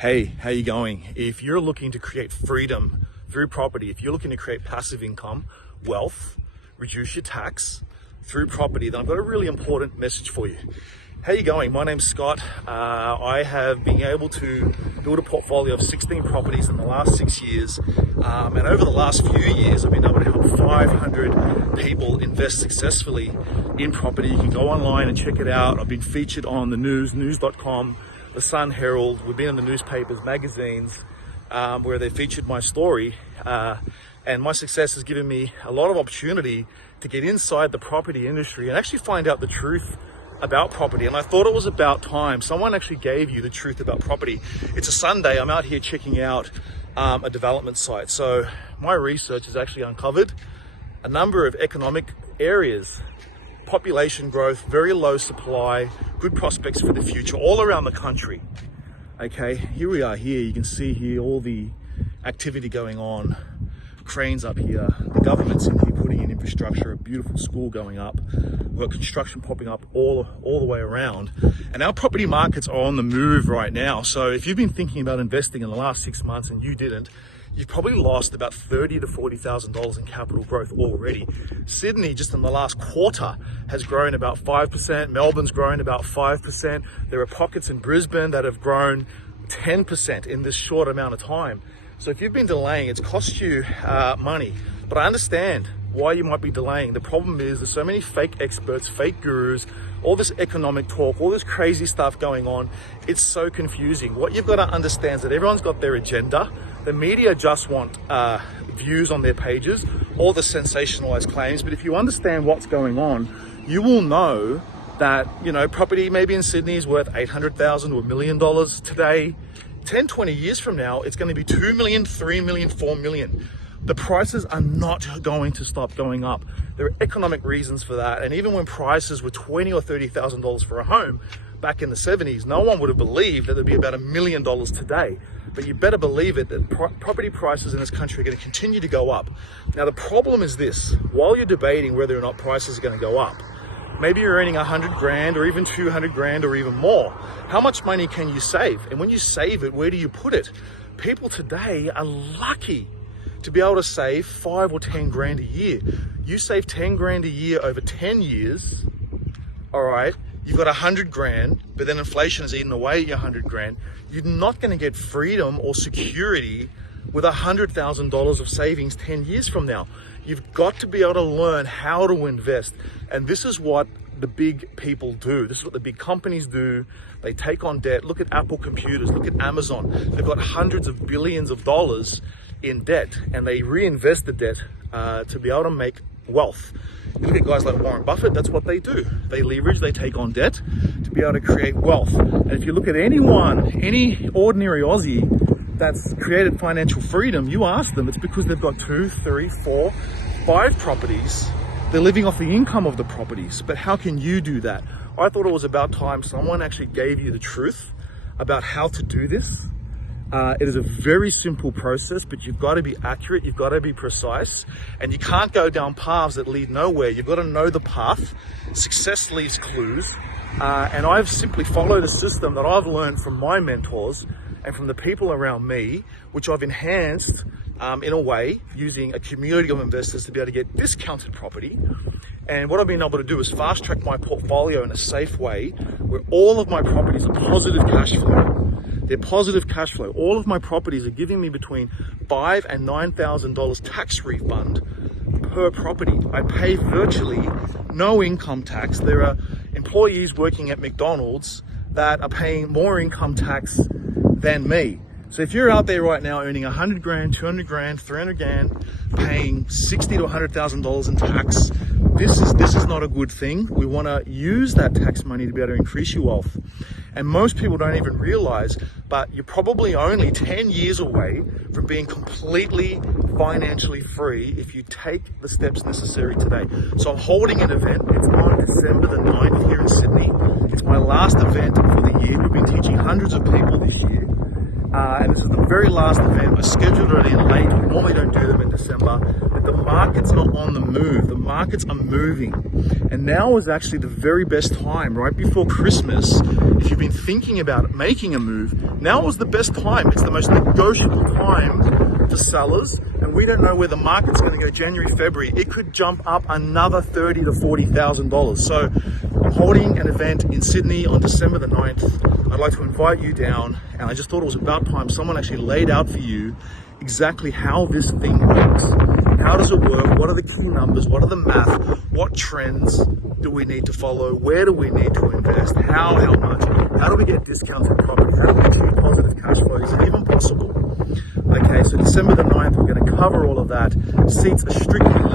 Hey, how you going? If you're looking to create freedom through property, if you're looking to create passive income, wealth, reduce your tax through property, then I've got a really important message for you. How you going? My name's Scott. I have been able to build a portfolio of 16 properties in the last 6 years. And over the last few years, I've been able to help 500 people invest successfully in property. You can go online and check it out. I've been featured on the news, news.com, the Sun Herald. We've been in the newspapers, magazines, where they featured my story. And my success has given me a lot of opportunity to get inside the property industry and actually find out the truth about property. And I thought it was about time someone actually gave you the truth about property. It's a Sunday, I'm out here checking out a development site. So my research has actually uncovered a number of economic areas, population growth, very low supply, good prospects for the future all around the country. Okay, here we are here. You can see here all the activity going on. Cranes up here, the government's in here putting in infrastructure, a beautiful school going up, we've got construction popping up all the way around, and our property markets are on the move right now. So if you've been thinking about investing in the last 6 months and you didn't, you've probably lost about $30,000 to $40,000 in capital growth already. Sydney, just in the last quarter, has grown about 5%. Melbourne's grown about 5%. There are pockets in Brisbane that have grown 10% in this short amount of time. So if you've been delaying, it's cost you money. But I understand why you might be delaying. The problem is there's so many fake experts, fake gurus, all this economic talk, all this crazy stuff going on. It's so confusing. What you've got to understand is that everyone's got their agenda. The media just want views on their pages, all the sensationalized claims. But if you understand what's going on, you will know that, you know, property maybe in Sydney is worth $800,000 to $1 million today. 10, 20 years from now, it's going to be 2 million, 3 million, 4 million. The prices are not going to stop going up. There are economic reasons for that. And even when prices were $20,000 or $30,000 for a home back in the 70s, no one would have believed that there'd be about $1 million today. But you better believe it that property prices in this country are going to continue to go up. Now, the problem is this: while you're debating whether or not prices are going to go up, maybe you're earning 100 grand or even 200 grand or even more. How much money can you save? And when you save it, where do you put it? People today are lucky to be able to save 5 or 10 grand a year. You save 10 grand a year over 10 years, all right, you've got 100 grand, but then inflation has eaten away your 100 grand. You're not going to get freedom or security with $100,000 of savings 10 years from now. You've got to be able to learn how to invest. And this is what the big people do. This is what the big companies do. They take on debt. Look at Apple Computers, look at Amazon. They've got hundreds of billions of dollars in debt, and they reinvest the debt to be able to make wealth. You look at guys like Warren Buffett, that's what they do. They leverage, they take on debt to be able to create wealth. And if you look at anyone, any ordinary Aussie that's created financial freedom, you ask them, it's because they've got 2, 3, 4, 5 properties. They're living off the income of the properties. But how can you do that? I thought it was about time someone actually gave you the truth about how to do this. It is a very simple process, but you've got to be accurate, you've got to be precise, and you can't go down paths that lead nowhere. You've got to know the path. Success leaves clues. And I've simply followed a system that I've learned from my mentors and from the people around me, which I've enhanced in a way using a community of investors to be able to get discounted property. And what I've been able to do is fast track my portfolio in a safe way where all of my properties are positive cash flow. They're positive cash flow. All of my properties are giving me between $5,000 and $9,000 tax refund per property. I pay virtually no income tax. There are employees working at McDonald's that are paying more income tax than me. So if you're out there right now earning 100 grand, 200 grand, 300 grand, paying $60,000 to $100,000 in tax, this is not a good thing. We want to use that tax money to be able to increase your wealth. And most people don't even realize, but you're probably only 10 years away from being completely financially free if you take the steps necessary today. So I'm holding an event. It's on December the 9th here in Sydney. It's my last event for the year. We've been teaching hundreds of people this year. and this is the very last event. I scheduled it in late. We normally don't do them in December, but the market's not on the move. The markets are moving, and now is actually the very best time, right before Christmas. If you've been thinking about making a move, now is the best time. It's the most negotiable time for sellers, and we don't know where the market's going to go January, February. It could jump up another $30,000 to $40,000. So I'm holding an event in Sydney on December the 9th. I'd like to invite you down, and I just thought it was about time someone actually laid out for you exactly how this thing works. How does it work? What are the key numbers? What are the math? What trends do we need to follow? Where do we need to invest? How much? How do we get discounts in property? How do we achieve positive cash flow? Is it even possible? Okay, so December the 9th, we're going to cover all of that. Seats are strictly